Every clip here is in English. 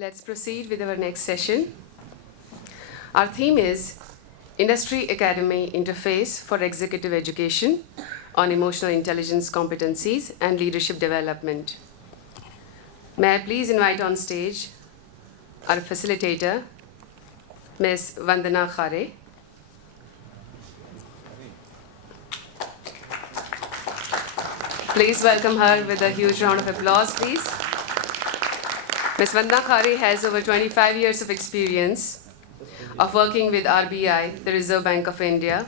Let's proceed with our next session. Our theme is Industry Academy Interface for Executive Education on Emotional Intelligence Competencies and Leadership Development. May I please invite on stage our facilitator, Ms. Vandana Khare. Please welcome her with a huge round of applause, please. Ms. Vandana Khare has over 25 years of experience of working with RBI, the Reserve Bank of India,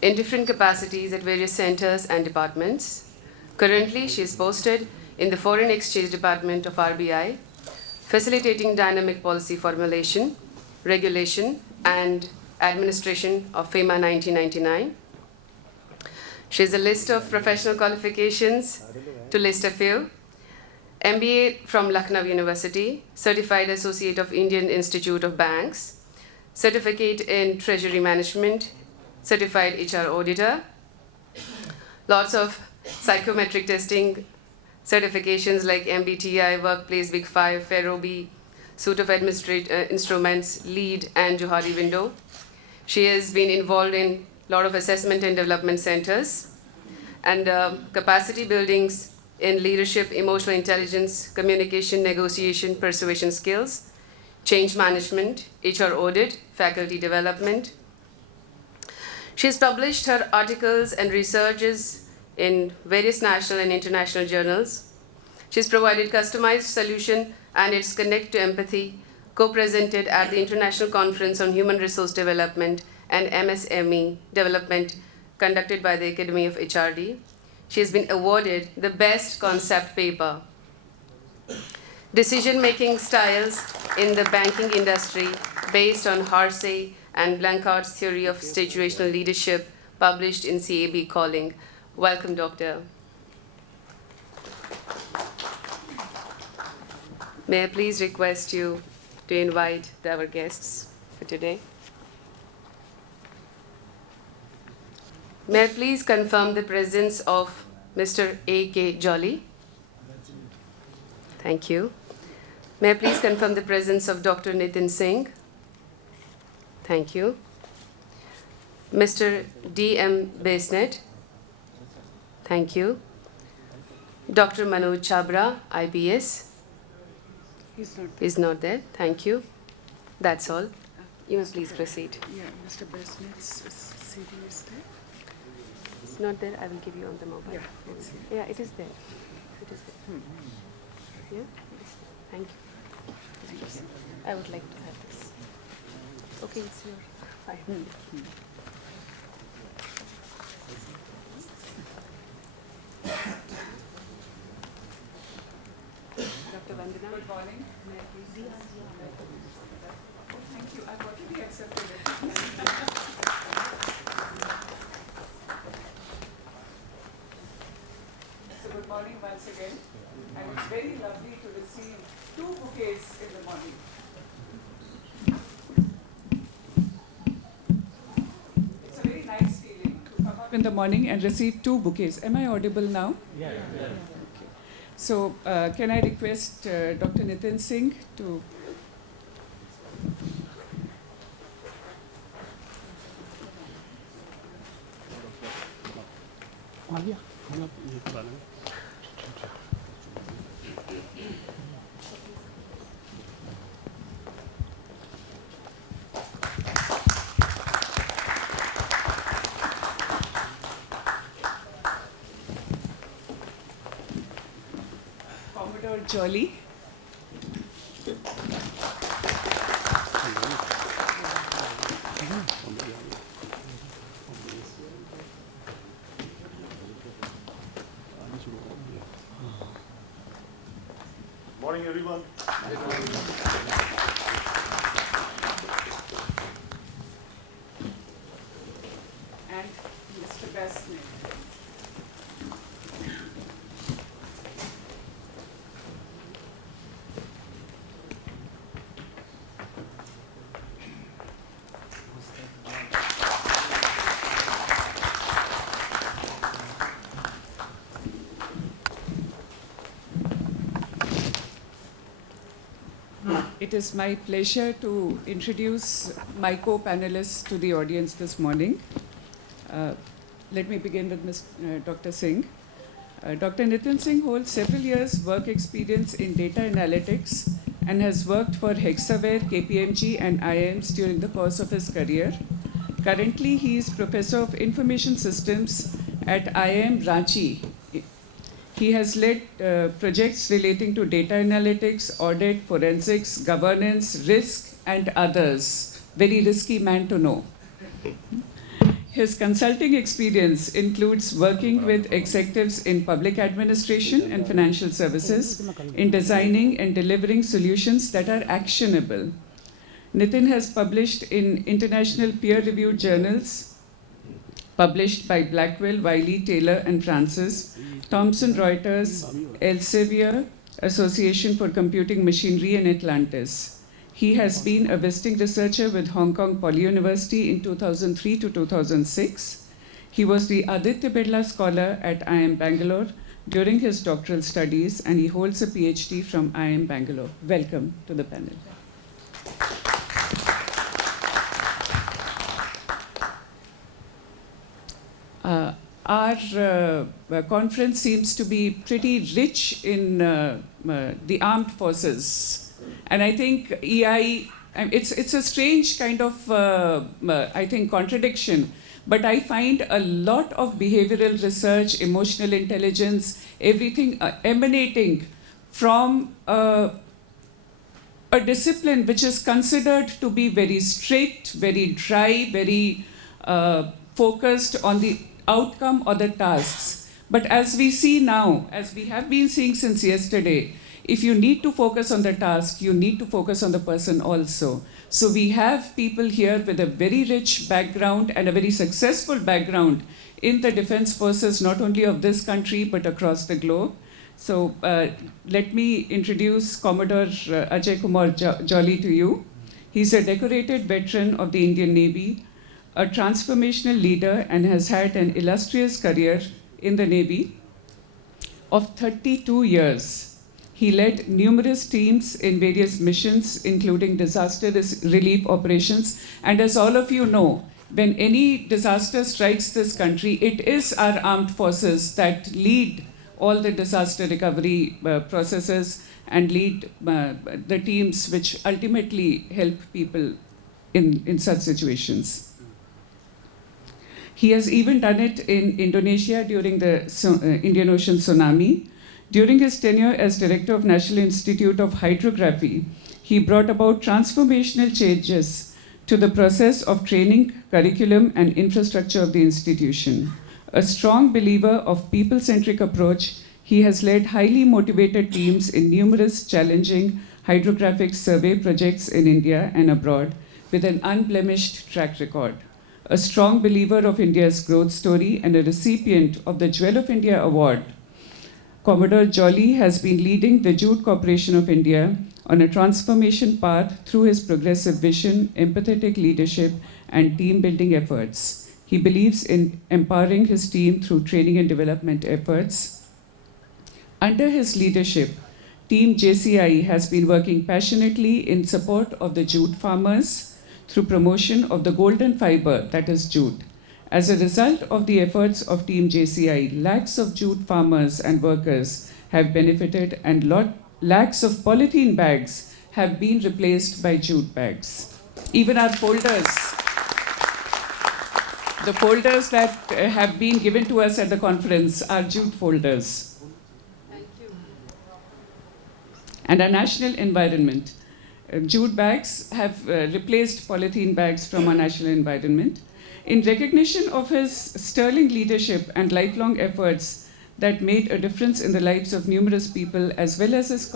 in different capacities at various centers and departments. Currently, she is posted in the Foreign Exchange Department of RBI, facilitating dynamic policy formulation, regulation, and administration of FEMA 1999. She has a list of professional qualifications, to list a few. MBA from Lucknow University, Certified Associate of Indian Institute of Banks, Certificate in Treasury Management, Certified HR Auditor, lots of psychometric testing certifications like MBTI, Workplace, Big Five, Ferrobi, suite of instruments, LEAD, and Johari Window. She has been involved in a lot of assessment and development centers and capacity buildings in leadership, emotional intelligence, communication, negotiation, persuasion skills, change management, HR audit, faculty development. She has published her articles and researches in various national and international journals. She has provided customized solution and its Connect to Empathy, co-presented at the International Conference on Human Resource Development and MSME Development conducted by the Academy of HRD. She has been awarded the Best Concept Paper. Decision-making styles in the banking industry based on Harsey and Blanchard's theory of situational leadership, published in CAB Calling. Welcome, Doctor. May I please request you to invite our guests for today? May I please confirm the presence of Mr. A.K. Jolly? Thank you. May I please confirm the presence of Dr. Nitin Singh? Thank you. Mr. D.M. Besnet? Thank you. Dr. Manoj Chabra, IPS? He's not there. Thank you. That's all. You may please proceed. Yeah, Mr. Besnet's CD is there. It's not there. I will give you on the mobile. Yeah, it's here. Yeah, it is there. It is there. Yeah? Yes. Thank you. I would like to have this. Okay, it's your file. Dr. Vandana. Good morning. May I please? Oh, thank you. I've already accepted it. So good morning once again. And it's very lovely to receive 2 bouquets in the morning. It's a very nice feeling to come up in the morning and receive 2 bouquets. Am I audible now? Yeah. Okay. So can I request Dr. Nitin Singh to... Commodore Jolly. Morning, everyone. And Mr. Besnet. It is my pleasure to introduce my co-panelists to the audience this morning. Let me begin with Dr. Singh. Dr. Nitin Singh holds several years' work experience in data analytics and has worked for Hexaware, KPMG, and IIMs during the course of his career. Currently, he is Professor of Information Systems at IIM Ranchi. He has led projects relating to data analytics, audit, forensics, governance, risk, and others. Very risky man to know. His consulting experience includes working with executives in public administration and financial services in designing and delivering solutions that are actionable. Nitin has published in international peer-reviewed journals published by Blackwell, Wiley, Taylor, and Francis, Thomson Reuters, Elsevier, Association for Computing Machinery, and Atlantis. He has been a visiting researcher with Hong Kong Poly University in 2003 to 2006. He was the Aditya Birla Scholar at IIM Bangalore during his doctoral studies, and he holds a PhD from IIM Bangalore. Welcome to the panel. Our conference seems to be pretty rich in the armed forces. And I think EI, it's a strange kind of, I think, contradiction. But I find a lot of behavioral research, emotional intelligence, everything emanating from a discipline which is considered to be very strict, very dry, very focused on the outcome or the tasks. But as we see now, as we have been seeing since yesterday, if you need to focus on the task, you need to focus on the person also. So we have people here with a very rich background and a very successful background in the defense forces, not only of this country, but across the globe. So let me introduce Commodore Ajay Kumar Jolly to you. He's a decorated veteran of the Indian Navy, a transformational leader, and has had an illustrious career in the Navy of 32 years. He led numerous teams in various missions, including disaster relief operations. And as all of you know, when any disaster strikes this country, it is our armed forces that lead all the disaster recovery processes and lead the teams which ultimately help people in such situations. He has even done it in Indonesia during the Indian Ocean tsunami. During his tenure as Director of National Institute of Hydrography, he brought about transformational changes to the process of training, curriculum, and infrastructure of the institution. A strong believer of people-centric approach, he has led highly motivated teams in numerous challenging hydrographic survey projects in India and abroad with an unblemished track record. A strong believer of India's growth story and a recipient of the Jewel of India Award, Commodore Jolly has been leading the Jute Corporation of India on a transformation path through his progressive vision, empathetic leadership, and team-building efforts. He believes in empowering his team through training and development efforts. Under his leadership, Team JCI has been working passionately in support of the jute farmers through promotion of the golden fiber, that is jute. As a result of the efforts of Team JCI, lakhs of jute farmers and workers have benefited, and lakhs of polythene bags have been replaced by jute bags. Even our folders, the folders that have been given to us at the conference are jute folders. Thank you. And our national environment. Jute bags have replaced polythene bags from our national environment. In recognition of his sterling leadership and lifelong efforts that made a difference in the lives of numerous people, as well as his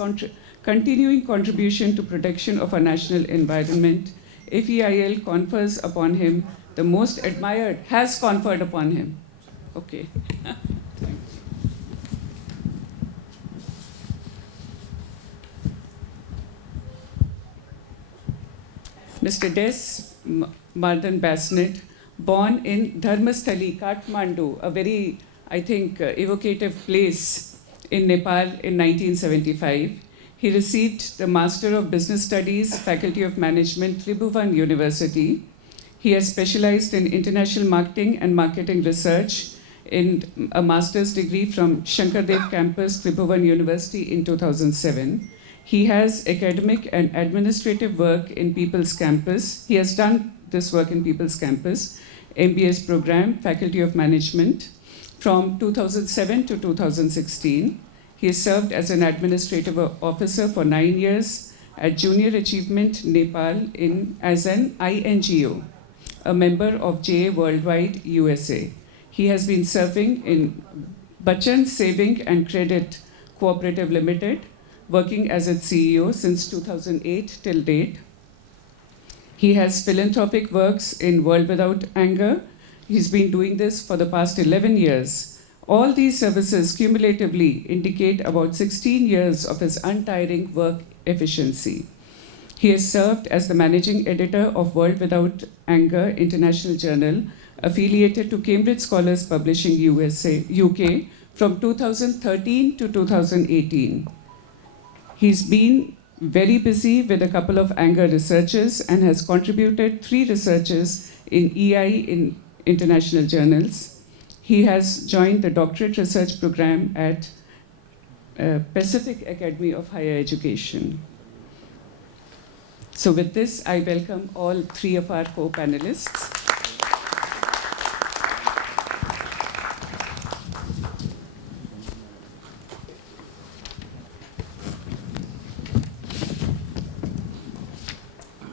continuing contribution to protection of our national environment, FEIL confers upon him the most admired, has conferred upon him. Okay. Mr. Des Mardan Basnet, born in Dharmasthali, Kathmandu, a very, I think, evocative place in Nepal in 1975. He received the Master of Business Studies, Faculty of Management, Tribhuvan University. He has specialized in international marketing and marketing research in a master's degree from Shankardev Campus, Tribhuvan University in 2007. He has academic and administrative work in People's Campus. He has done this work in People's Campus, MBS program, Faculty of Management, from 2007 to 2016. He has served as an administrative officer for 9 years at Junior Achievement Nepal as an INGO, a member of JA Worldwide USA. He has been serving in Bachchan Saving and Credit Cooperative Limited, working as its CEO since 2008 till date. He has philanthropic works in World Without Anger. He's been doing this for the past 11 years. All these services cumulatively indicate about 16 years of his untiring work efficiency. He has served as the managing editor of World Without Anger International Journal, affiliated to Cambridge Scholars Publishing UK from 2013 to 2018. He's been very busy with a couple of anger researches and has contributed 3 researches in EI in international journals. He has joined the doctorate research program at Pacific Academy of Higher Education. So with this, I welcome all 3 of our co-panelists.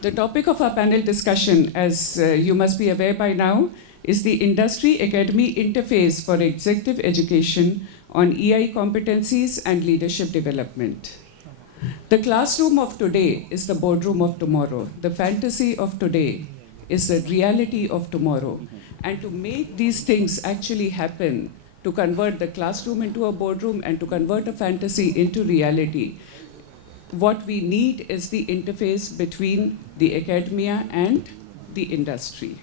The topic of our panel discussion, as you must be aware by now, is the industry-academy interface for executive education on EI competencies and leadership development. The classroom of today is the boardroom of tomorrow. The fantasy of today is the reality of tomorrow. And to make these things actually happen, to convert the classroom into a boardroom and to convert a fantasy into reality, what we need is the interface between the academia and the industry.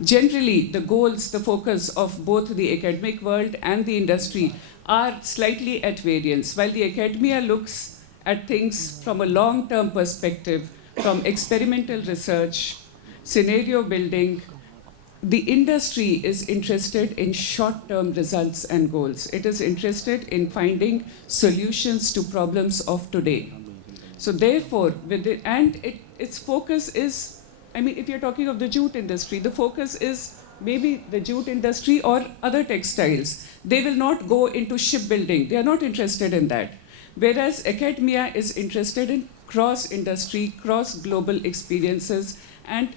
Generally, the goals, the focus of both the academic world and the industry are slightly at variance. While the academia looks at things from a long-term perspective, from experimental research, scenario building, the industry is interested in short-term results and goals. It is interested in finding solutions to problems of today. So therefore, its focus is, if you're talking of the jute industry, the focus is maybe the jute industry or other textiles. They will not go into shipbuilding. They are not interested in that. Whereas academia is interested in cross-industry, cross-global experiences and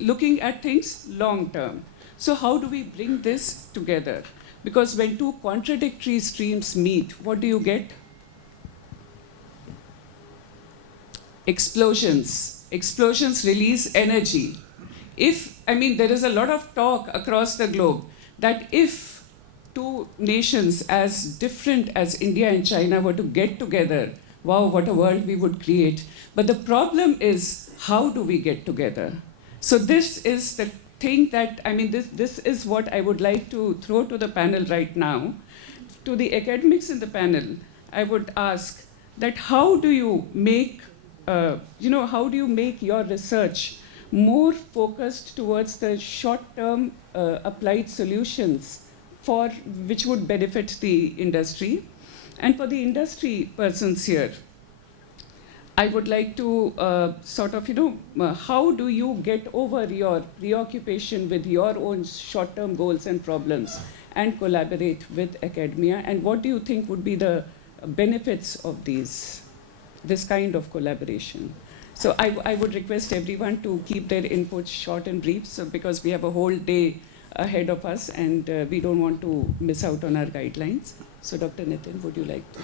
looking at things long-term. So how do we bring this together? Because when 2 contradictory streams meet, what do you get? Explosions. Explosions release energy. There is a lot of talk across the globe that if 2 nations as different as India and China were to get together, wow, what a world we would create. But the problem is, how do we get together? So this is the thing that, this is what I would like to throw to the panel right now. To the academics in the panel, I would ask that how do you make your research more focused towards the short-term applied solutions which would benefit the industry? And for the industry persons here, I would like to how do you get over your preoccupation with your own short-term goals and problems and collaborate with academia? And what do you think would be the benefits of this kind of collaboration? So I would request everyone to keep their inputs short and brief, because we have a whole day ahead of us and we don't want to miss out on our guidelines. So Dr. Nitin, would you like to?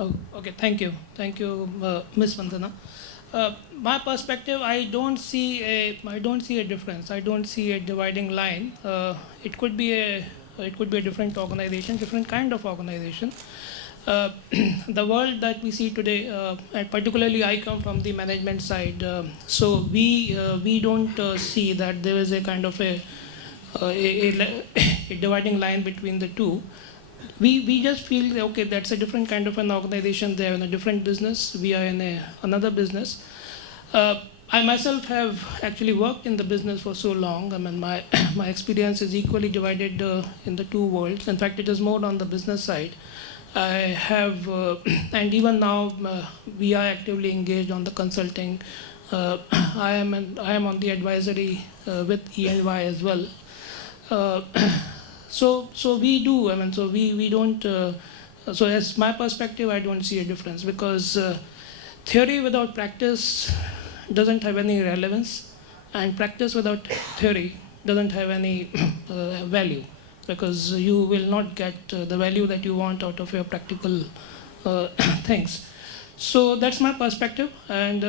Oh, okay, thank you. Thank you, Ms. Vandana. My perspective, I don't see a difference. I don't see a dividing line. It could be a different organization, different kind of organization. The world that we see today, and particularly I come from the management side, so we don't see that there is a kind of a dividing line between the two. we just feel, okay, that's a different kind of an organization. They're in a different business. We are in another business. I myself have actually worked in the business for so long. I mean, my experience is equally divided in the two worlds. In fact, it is more on the business side. I have, and even now, we are actively engaged on the consulting. I am on the advisory with E&Y as well. So we do. I mean, so we don't. So as my perspective, I don't see a difference, because theory without practice doesn't have any relevance, and practice without theory doesn't have any value, because you will not get the value that you want out of your practical things. So that's my perspective. And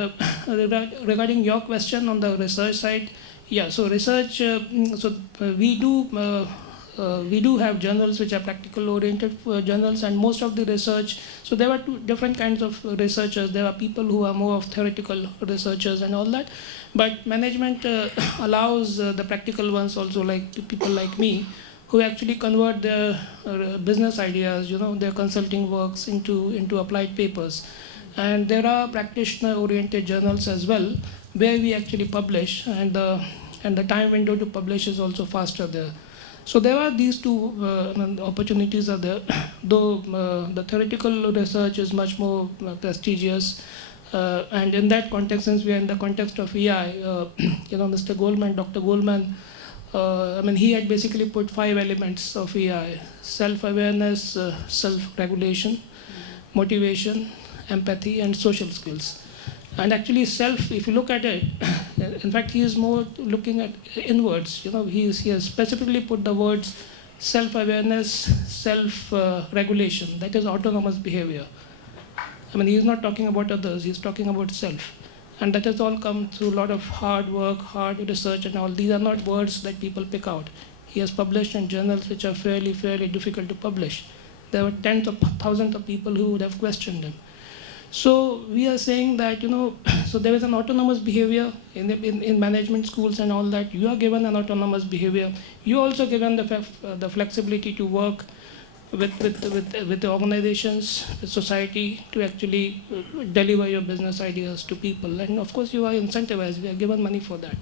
regarding your question on the research side, yeah, so research, we do have journals which are practical oriented journals, and most of the research, so there are two different kinds of researchers. There are people who are more of theoretical researchers and all that, but management allows the practical ones also, like people like me, who actually convert their business ideas, their consulting works into applied papers. And there are practitioner oriented journals as well, where we actually publish, and the time window to publish is also faster there. So there are these two opportunities are there, though the theoretical research is much more prestigious. And in that context, since we are in the context of EI, Mr. Goldman, Dr. Goldman, he had basically put 5 elements of EI: self-awareness, self-regulation, motivation, empathy, and social skills. And actually self, if you look at it, in fact, he is more looking at inwards. He has specifically put the words self-awareness, self-regulation. That is autonomous behavior. He is not talking about others, he is talking about self. And that has all come through a lot of hard work, hard research and all. These are not words that people pick out. He has published in journals which are fairly difficult to publish. There were tens of thousands of people who would have questioned him. So we are saying that, so there is an autonomous behavior in management schools and all that. You are given an autonomous behavior. You are also given the flexibility to work with the organizations, with society, to actually deliver your business ideas to people. And of course, you are incentivized. We are given money for that.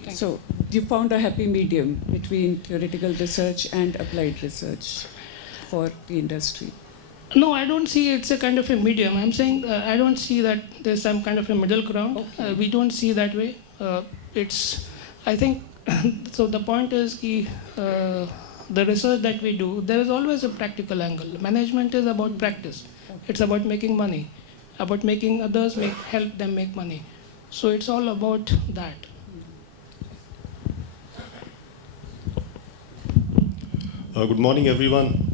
Okay. So you found a happy medium between theoretical research and applied research for the industry. No, I don't see it's a kind of a medium. I'm saying I don't see that there's some kind of a middle ground. Okay. We don't see that way. I think, so the point is the research that we do, there is always a practical angle. Management is about practice. Okay. It's about making money, about making others help them make money. So it's all about that. Good morning, everyone.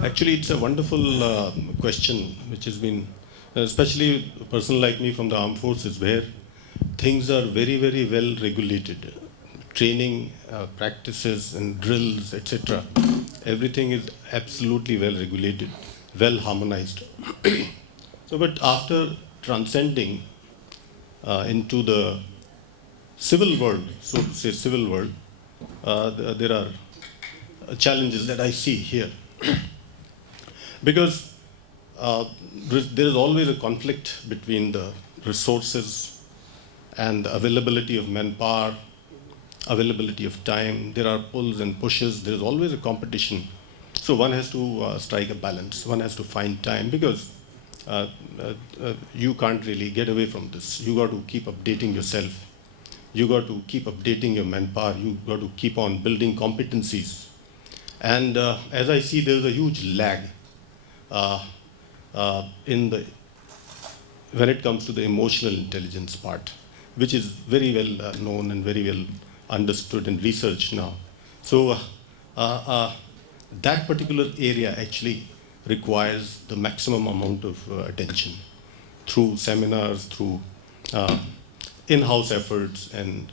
Actually, it's a wonderful question, which has been, especially a person like me from the armed forces, where things are very well regulated. Training, practices and drills, etc. Everything is absolutely well regulated, well harmonized. So, but after transcending into the civil world, so to say civil world, there are challenges that I see here. Because there is always a conflict between the resources and the availability of manpower, availability of time. There are pulls and pushes. There is always a competition. So one has to strike a balance. One has to find time, because you can't really get away from this. You got to keep updating yourself. You got to keep updating your manpower. You got to keep on building competencies. And as I see, there is a huge lag when it comes to the emotional intelligence part, which is very well known and very well understood and researched now. So that particular area actually requires the maximum amount of attention through seminars, through in-house efforts, and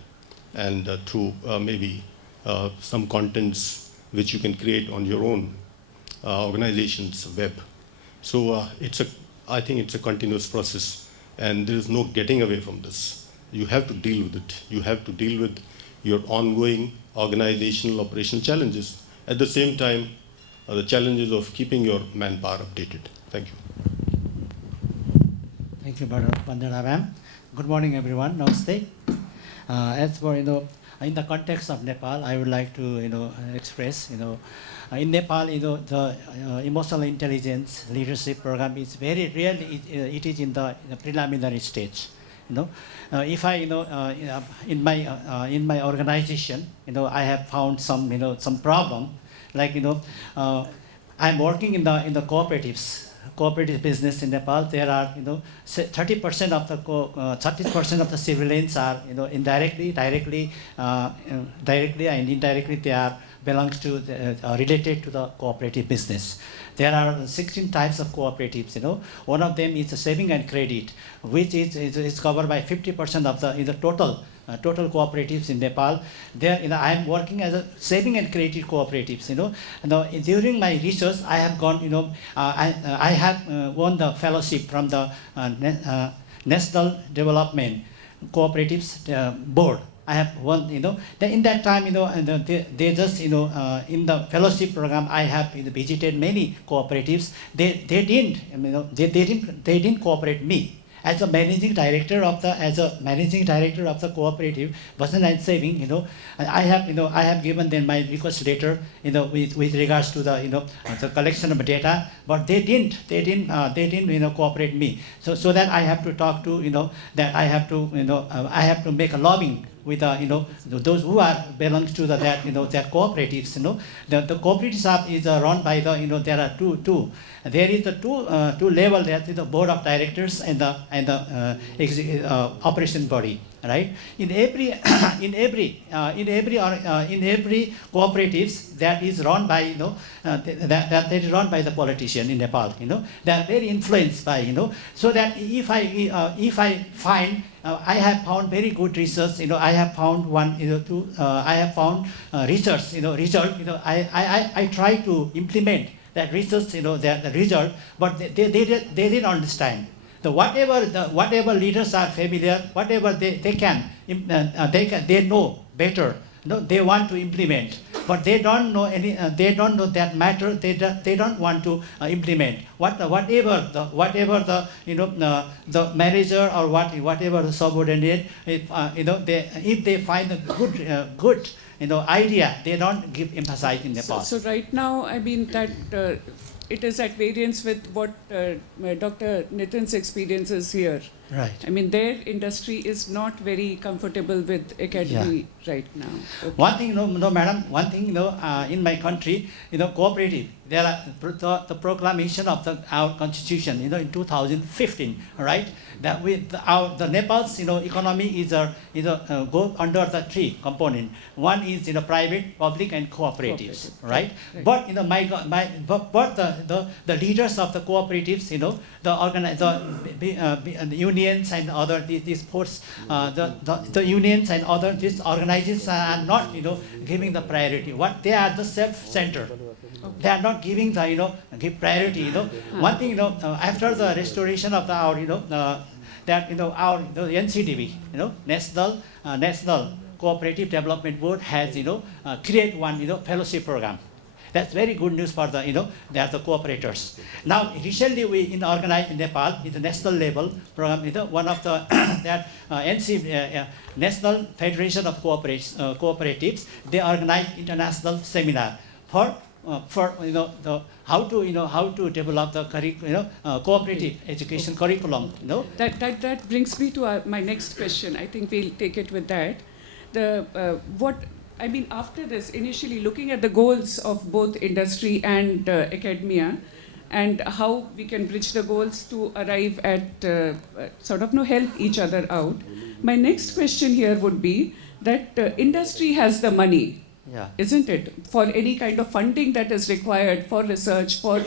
through maybe some contents which you can create on your own organization's web. So I think it's a continuous process, and there is no getting away from this. You have to deal with it. You have to deal with your ongoing organizational operational challenges. At the same time, the challenges of keeping your manpower updated. Thank you. Thank you, Madam Vandana ma'am. Good morning, everyone. Namaste. As for in the context of Nepal, I would like to express in Nepal the emotional intelligence leadership program is very rarely it is in the preliminary stage. If I in my organization I have found some problem like I'm working in the cooperative business in Nepal. There are 30% of the 30% of the civilians are indirectly, directly and indirectly they are belongs to related to the cooperative business. There are 16 types of cooperatives. One of them is saving and credit, which is covered by 50% of the total cooperatives in Nepal. There, I am working as a saving and credit cooperatives. During my research, I have gone. I have won the fellowship from the National Development Cooperatives Board. I have won. In that time, they just in the fellowship program, I have visited many cooperatives. They didn't cooperate me. As a managing director of the cooperative Vasan and Saving, I have given them my request letter, with regards to the collection of data, but they didn't cooperate me. So that I have to talk to that I have to make a lobbying with those who are belongs to that cooperatives. The cooperatives is run by there are two. There is the two level. That is the board of directors and the operation body. Right? In every cooperatives that is run by that is run by the politician in Nepal. They are very influenced by so that if I find I have found very good research. I have found one two. I have found research. Result. I try to implement that research. The result, but they didn't understand. Whatever leaders are familiar, whatever they know better. They want to implement, but they don't know they don't know that matter. They don't want to implement. Whatever the manager or whatever the subordinate, if they find a good idea, they don't give emphasis in Nepal. So right now, I mean that it is at variance with what Dr. Nitin's experience is here. Right. I mean, their industry is not very comfortable with academy right now. Okay. One thing, madam. One thing, in my country, cooperative. There are the proclamation of our constitution, in 2015, right? That the Nepal's, economy is go under the three component. One is private, public, and cooperatives, right? But the leaders of the cooperatives, the unions and other these sports, the unions and other these organizations are not giving the priority. What they are the self-centered. They are not giving the give priority. One thing after the restoration of our our the NCDB, National Cooperative Development Board has create one fellowship program. That's very good news for the they are the cooperators. Now recently we organized in Nepal in the national level program. One of the that National Federation of Cooperatives, they organized international seminar for how to develop the cooperative education curriculum. That brings me to my next question. I think we'll take it with that. I mean, after this, initially looking at the goals of both industry and academia, and how we can bridge the goals to arrive at help each other out. My next question here would be that industry has the money. Yeah. Isn't it? For any kind of funding that is required for research, for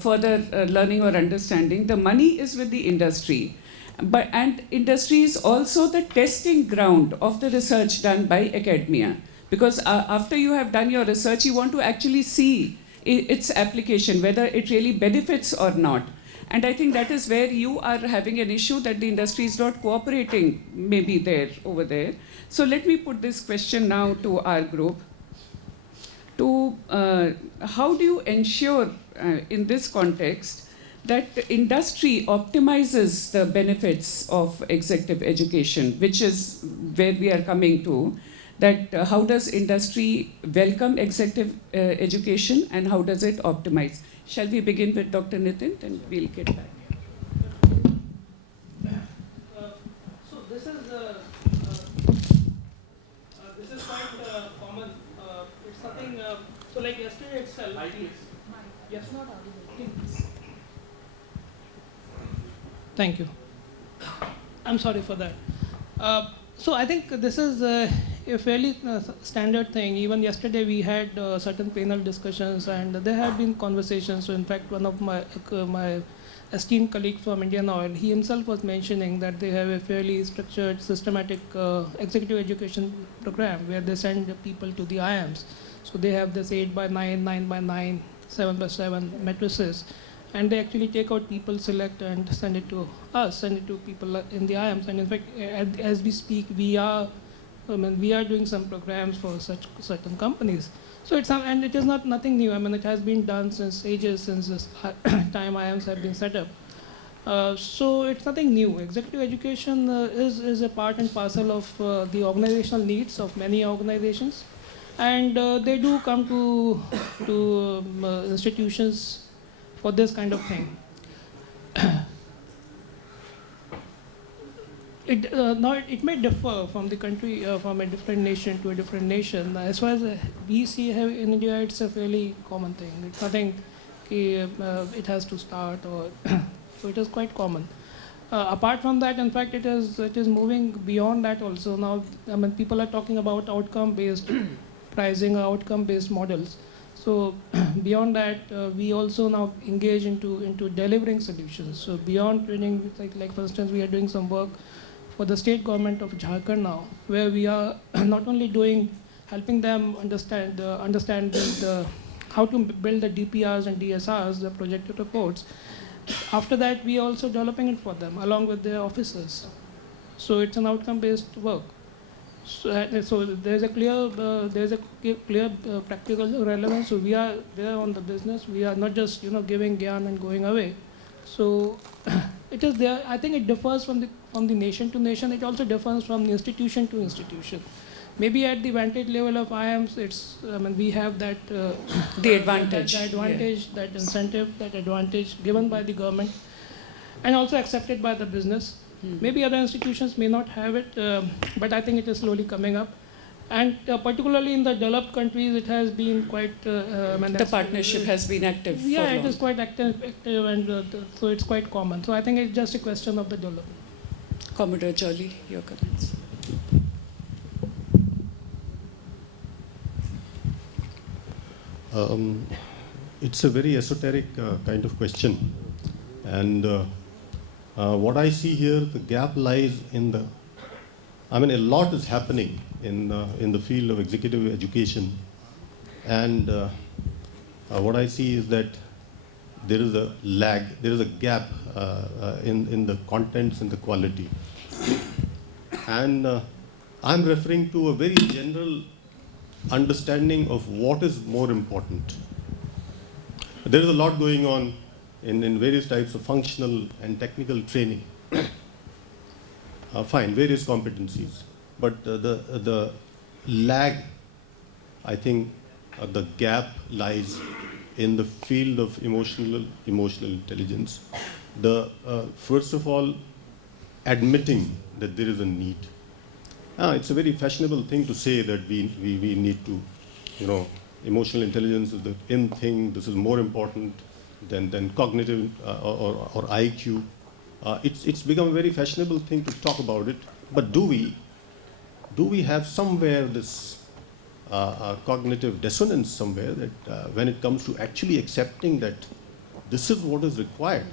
further learning or understanding, the money is with the industry. And industry is also the testing ground of the research done by academia. Because after you have done your research, you want to actually see its application, whether it really benefits or not. And I think that is where you are having an issue that the industry is not cooperating, maybe over there. So let me put this question now to our group. to how do you ensure in this context that industry optimizes the benefits of executive education, which is where we are coming to, that how does industry welcome executive education and how does it optimize? Shall we begin with Dr. Nitin and we'll get back? So this is quite common. It's nothing. So like yesterday itself. Yes. Thank you. I'm sorry for that. So I think this is a fairly standard thing. Even yesterday we had certain panel discussions, and there have been conversations. So in fact, one of my esteemed colleague from Indian Oil, he himself was mentioning that they have a fairly structured, systematic executive education program where they send people to the IIMs. So they have this 8x9, 9x9, 7x7 matrices, and they actually take out people, select, and send it to us, send it to people in the IIMs. And in fact, as we speak, we are doing some programs for such certain companies. So and it is nothing new. I mean, it has been done since ages, since this time IIMs have been set up. So it's nothing new. Executive education is a part and parcel of the organizational needs of many organizations, and they do come to institutions for this kind of thing. It may differ from the country, from a different nation to a different nation. As far as we see in India, it's a fairly common thing. It's nothing it has to start, or so it is quite common. Apart from that, in fact, it is moving beyond that also. Now, I mean, people are talking about outcome-based pricing or outcome-based models. So beyond that, we also now engage into delivering solutions. So beyond training, like for instance, we are doing some work for the state government of Jharkhand now, where we are not only helping them understand how to build the DPRs and DSRs, the project reports. After that, we are also developing it for them along with their officers. So it's an outcome-based work. So there's a clear practical relevance. So we are there on the business. We are not just giving gyan and going away. So it is there. I think it differs from the nation to nation. It also differs from the institution to institution. Maybe at the vantage level of IIMs, we have that the advantage, that incentive, that advantage given by the government, and also accepted by the business. Maybe other institutions may not have it, but I think it is slowly coming up. And particularly in the developed countries, it has been quite... the partnership has been active. Yeah, it is quite active and so it's quite common. So I think it's just a question of the development. Commodore Jolly, your comments. It's a very esoteric kind of question. And what I see here, the gap lies in a lot is happening in the field of executive education. And what I see is that there is a lag, there is a gap in the contents and the quality. And I'm referring to a very general understanding of what is more important. There is a lot going on in various types of functional and technical training. Fine, various competencies. But the lag, I think the gap lies in the field of emotional intelligence. First of all, admitting that there is a need. It's a very fashionable thing to say that we need to, emotional intelligence is the in thing, this is more important than cognitive or IQ. It's become a very fashionable thing to talk about it, but do we have somewhere this cognitive dissonance somewhere that when it comes to actually accepting that this is what is required?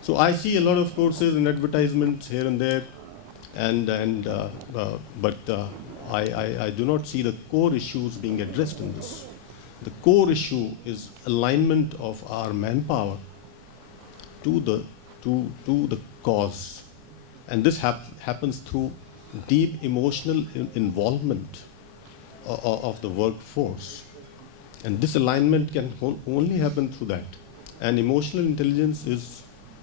So I see a lot of courses and advertisements here and there, but I do not see the core issues being addressed in this. The core issue is alignment of our manpower to the cause, and this happens through deep emotional involvement of the workforce. And this alignment can only happen through that. And emotional intelligence is,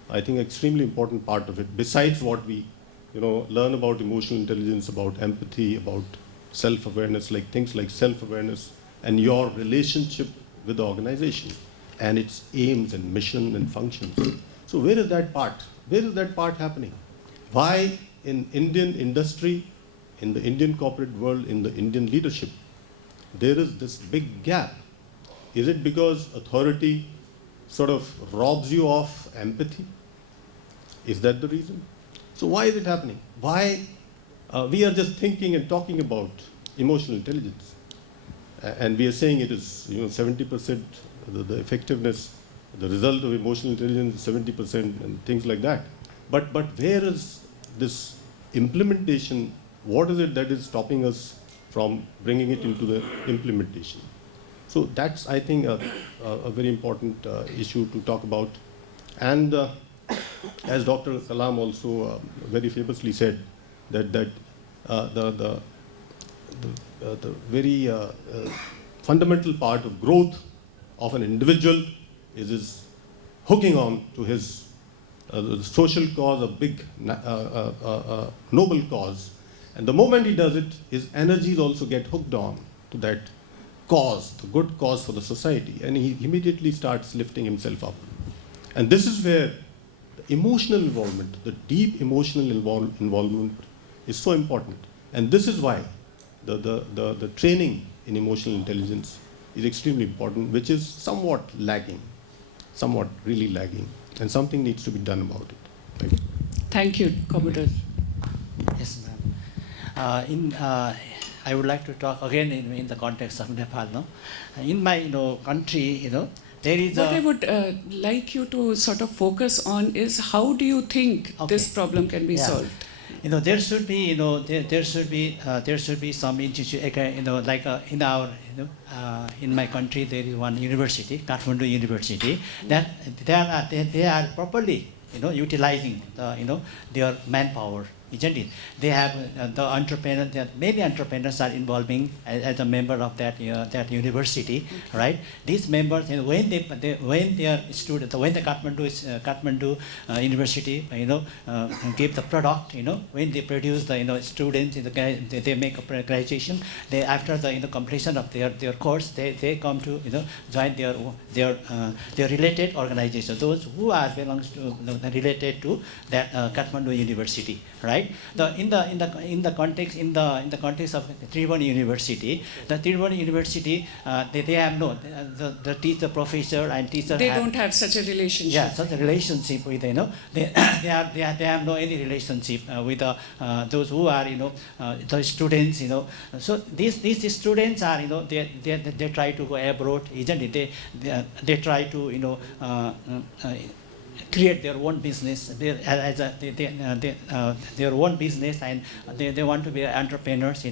I think, extremely important part of it. Besides what we, learn about emotional intelligence, about empathy, about self-awareness, like things like self-awareness and your relationship with the organization and its aims and mission and functions. So where is that part? Where is that part happening? Why in Indian industry, in the Indian corporate world, in the Indian leadership, there is this big gap? Is it because authority sort of robs you of empathy? Is that the reason? So why is it happening? Why we are just thinking and talking about emotional intelligence, and we are saying it is 70% the effectiveness, the result of emotional intelligence is 70% and things like that. But where is this implementation? What is it that is stopping us from bringing it into the implementation? So that's, I think, a very important issue to talk about. And as Dr. Kalam also very famously said, that the very fundamental part of growth of an individual is his hooking on to his social cause, a big noble cause. And the moment he does it, his energies also get hooked on to that cause, the good cause for the society, and he immediately starts lifting himself up. And this is where the emotional involvement, the deep emotional involvement is so important. And this is why the training in emotional intelligence is extremely important, which is somewhat lagging, somewhat really lagging, and something needs to be done about it. Thank you. Thank you, Commodore. Yes, ma'am. I would like to talk again in the context of Nepal. No, in my country, there is What I would like you to sort of focus on is how do you think this problem can be solved? There should be there should be some institute, like in our in my country there is one university, Kathmandu University, that they are properly utilizing their manpower. Isn't it? They have the entrepreneurs. Many entrepreneurs are involving as a member of that university, right? These members, when they are students, when the Kathmandu University, give the product, when they produce the students, they make a graduation. They after the completion of their course, they come to join their related organization. Those who are belongs to related to that Kathmandu University, right? In the context of Tribhuvan University, the Tribhuvan University, they have the teacher, professor, and teacher. They don't have such a relationship. Yeah, such a relationship with they have no any relationship with those who are the students. So these students are they try to go abroad, isn't it? They try to create their own business, their own business, and they want to be entrepreneurs,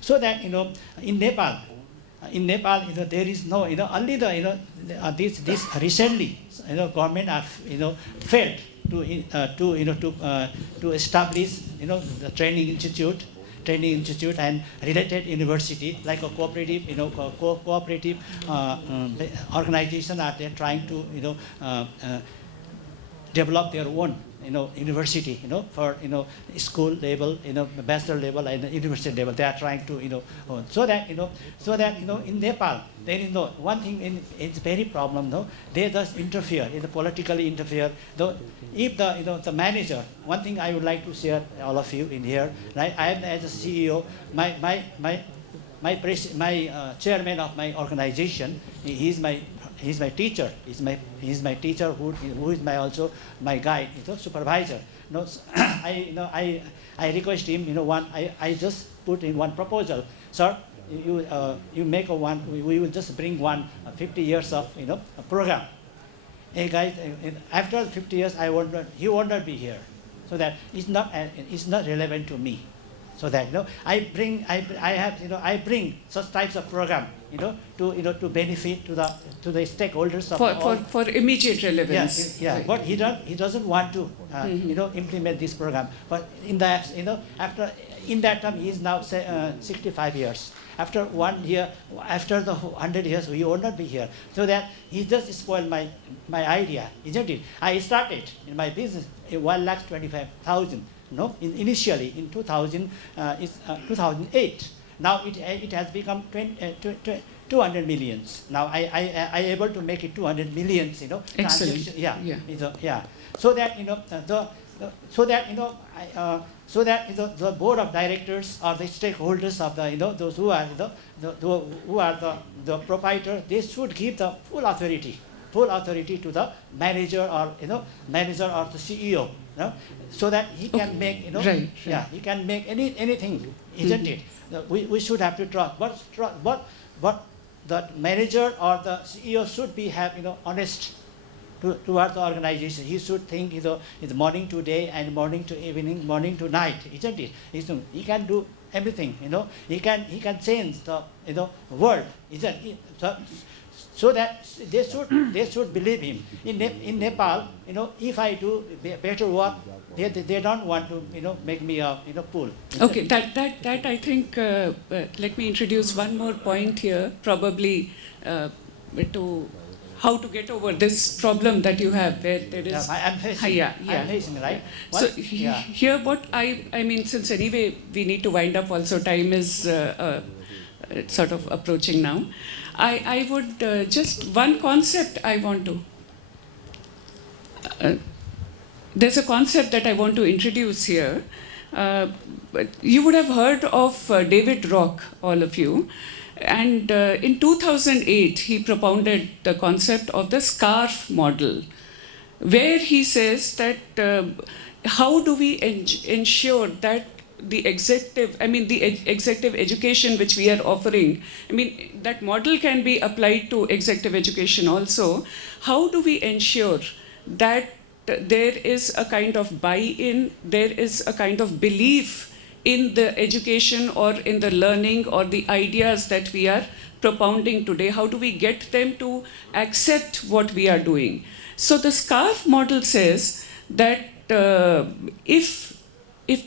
so that in Nepal, there is no only the this recently government are failed to establish the training institute and related university, like a cooperative cooperative organization are there trying to develop their own university for school level, bachelor level, and university level. They are trying to so that in Nepal there is one thing it's very problem. They just interfere, politically interfere. Though if the manager, one thing I would like to share all of you in here, right? I am as a CEO, my chairman of my organization, he's my teacher. He's my teacher who is also my guide, supervisor. I request him. I just put in one proposal, sir. You make we will just bring 50 years of a program. Hey guys, after 50 years, he will not be here, so that it's not relevant to me. So that I bring such types of program to benefit to the stakeholders of for immediate relevance. Yeah. But he doesn't want to implement this program. But in the after in that time, he is now 65 years. After 1 year, after the 100 years, he will not be here. So that he just spoiled my idea, isn't it? I started in my business 1,25,000. No, initially in 2008. Now it has become 200 millions. Now I able to make it 200 millions. You know. Excellent. Yeah. Yeah. Yeah. So that you know the board of directors or the stakeholders of the those who are the proprietor, they should give the full authority to the manager or manager or the CEO, so that he can make Right. yeah, he can make anything, isn't it? We should have to trust, but the manager or the CEO should be have honest towards the organization. He should think it's morning to day and morning to evening, morning to night, isn't it? He can do everything, He can change the world, isn't it? So that they should believe him. In Nepal, if I do better work, they don't want to make me a fool. Okay, that I think. Let me introduce one more point here, probably to how to get over this problem that you have, where there is. I'm facing. I'm facing, right? So here, what I mean, since anyway we need to wind up. Also, time is sort of approaching now. I would just one concept I want to. There's a concept that I want to introduce here. But you would have heard of David Rock, all of you. And in 2008, he propounded the concept of the SCARF model, where he says that how do we ensure that the executive education which we are offering, that model can be applied to executive education also. How do we ensure that there is a kind of buy-in, there is a kind of belief in the education or in the learning or the ideas that we are propounding today? How do we get them to accept what we are doing? So the SCARF model says that if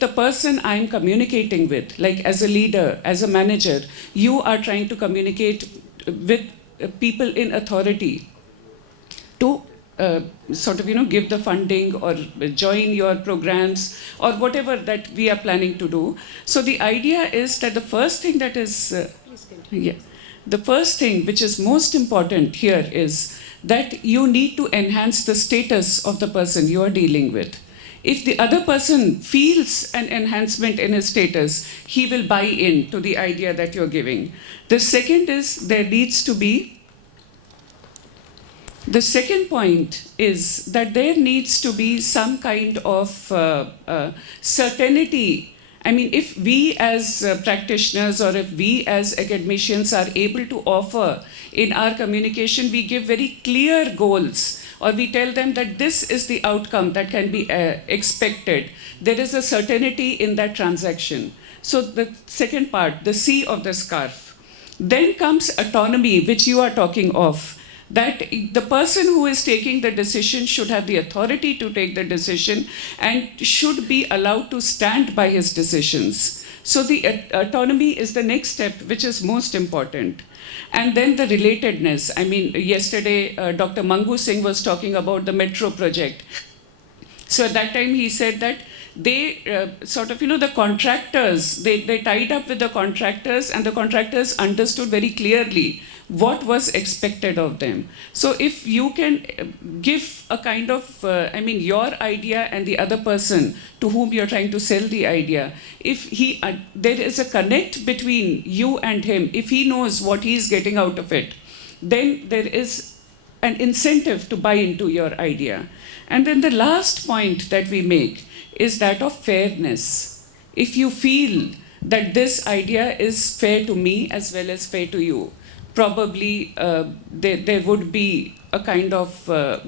the person I'm communicating with, like as a leader, as a manager, you are trying to communicate with people in authority to give the funding or join your programs or whatever that we are planning to do. So the idea is that the first thing that is, the first thing which is most important here is that you need to enhance the status of the person you are dealing with. If the other person feels an enhancement in his status, he will buy in to the idea that you're giving. The second is there needs to be The second point is that there needs to be some kind of certainty. If we as practitioners or if we as academicians are able to offer in our communication, we give very clear goals, or we tell them that this is the outcome that can be expected. There is a certainty in that transaction. So the second part, the C of the SCARF. Then comes autonomy, which you are talking of. That the person who is taking the decision should have the authority to take the decision and should be allowed to stand by his decisions. So the autonomy is the next step, which is most important. And then the relatedness. Yesterday, Dr. Mangu Singh was talking about the metro project. So at that time, he said that they the contractors, they tied up with the contractors, and the contractors understood very clearly what was expected of them. So if you can give a kind of, your idea and the other person to whom you're trying to sell the idea, if there is a connect between you and him, if he knows what he's getting out of it, then there is an incentive to buy into your idea. And then the last point that we make is that of fairness. If you feel that this idea is fair to me as well as fair to you, probably there would be a kind of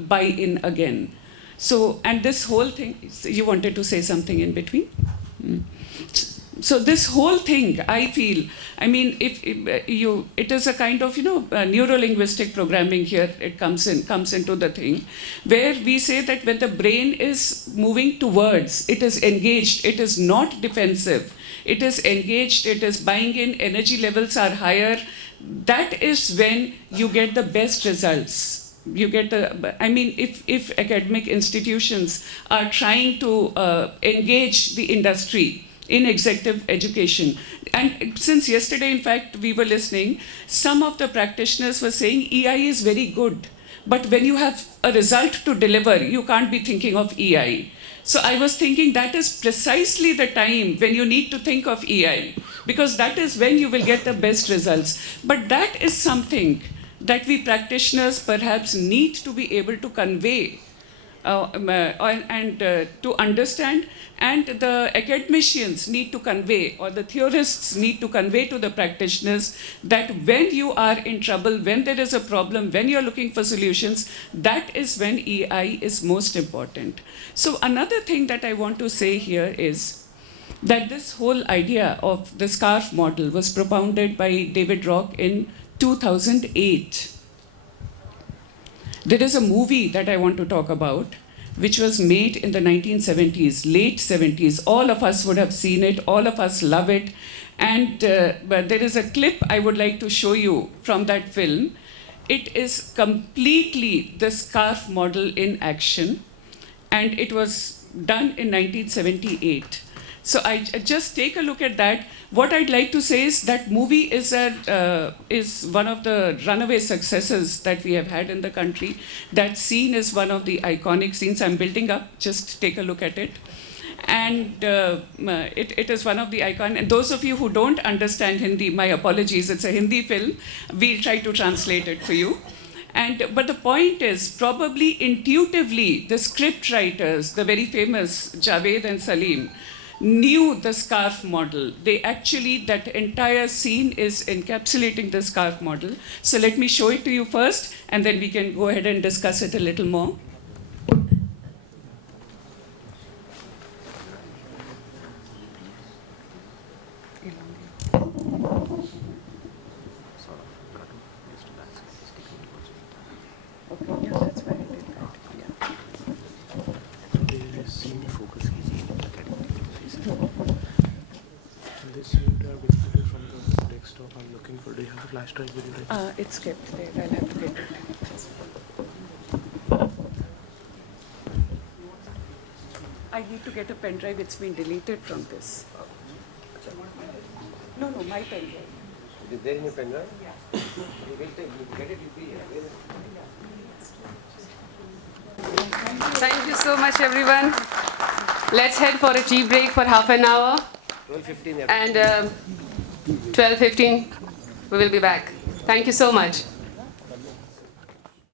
buy-in again. So, and this whole thing, you wanted to say something in between? So this whole thing, I feel, it is a kind of, neuro-linguistic programming here. It comes into the thing, where we say that when the brain is moving towards, it is engaged, it is not defensive. it is engaged, it is buying in, energy levels are higher, that is when you get the best results. You get the, I mean, if academic institutions are trying to engage the industry in executive education. And since yesterday, in fact, we were listening, some of the practitioners were saying EI is very good, but when you have a result to deliver, you can't be thinking of EI. So I was thinking that is precisely the time when you need to think of EI, because that is when you will get the best results. But that is something that we practitioners perhaps need to be able to convey and to understand, and the academicians need to convey, or the theorists need to convey to the practitioners that when you are in trouble, when there is a problem, when you're looking for solutions, that is when EI is most important. So another thing that I want to say here is that this whole idea of the SCARF model was propounded by David Rock in 2008. There is a movie that I want to talk about, which was made in the 1970s, late 70s. All of us would have seen it, all of us love it. And but there is a clip I would like to show you from that film. It is completely the SCARF model in action, and it was done in 1978. So I just take a look at that. What I'd like to say is that movie is one of the runaway successes that we have had in the country. That scene is one of the iconic scenes I'm building up. Just take a look at it. And it is one of the icon. And those of you who don't understand Hindi, my apologies. It's a Hindi film. We'll try to translate it for you. But the point is, probably intuitively, the script writers, the very famous Javed and Salim, knew the SCARF model. They actually, that entire scene is encapsulating the SCARF model. So let me show it to you first, and then we can go ahead and discuss it a little more. Flash drive with you, right? It's kept there. I'll have to get it. I need to get a pen drive. It's been deleted from this. No, my pen drive. Is there in your pen drive? Yeah. You will take, you get it, you see it. Thank you so much, everyone. Let's head for a tea break for half an hour. 12:15. And 12:15, we will be back. Thank you so much.